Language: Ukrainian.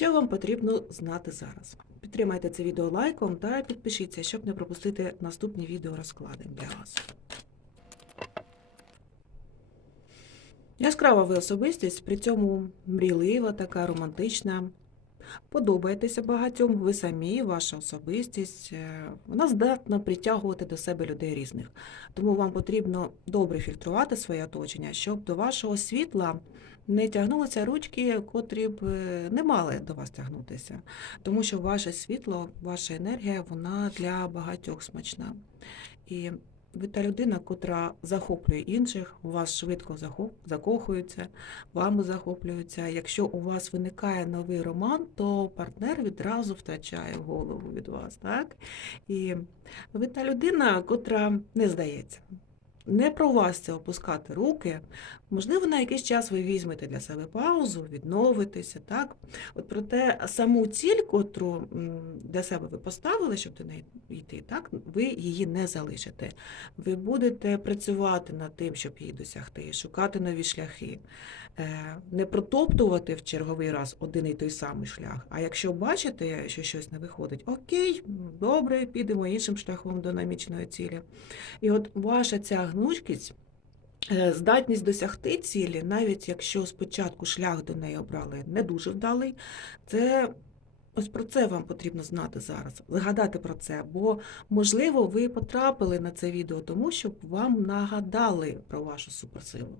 Що вам потрібно знати зараз? Підтримайте це відео лайком та підпишіться, щоб не пропустити наступні відео розклади для вас. Яскрава ви особистість, при цьому мрійлива, така романтична. Подобаєтеся багатьом, ви самі, ваша особистість. е, Вона здатна притягувати до себе людей різних. Тому вам потрібно добре фільтрувати своє оточення, щоб до вашого світла не тягнулися ручки, котрі б е, не мали до вас тягнутися. Тому що ваше світло, ваша енергія, вона для багатьох смачна. І ви та людина, котра захоплює інших, у вас швидко закохуються, вами захоплюються. Якщо у вас виникає новий роман, то партнер відразу втрачає голову від вас. Так? І ви та людина, котра не здається. Не про вас це опускати руки. Можливо, на якийсь час ви візьмете для себе паузу, відновитеся, так? От проте саму ціль, котру для себе ви поставили, щоб до неї йти, так, ви її не залишите. Ви будете працювати над тим, щоб її досягти, шукати нові шляхи, Е, не протоптувати в черговий раз один і той самий шлях. А якщо бачите, що щось не виходить, окей, добре, підемо іншим шляхом до наміченої цілі. І от ваша ця гнучкість. е, Здатність досягти цілі, навіть якщо спочатку шлях до неї обрали не дуже вдалий, це ось про це вам потрібно знати зараз, згадати про це, бо можливо ви потрапили на це відео тому, щоб вам нагадали про вашу суперсилу.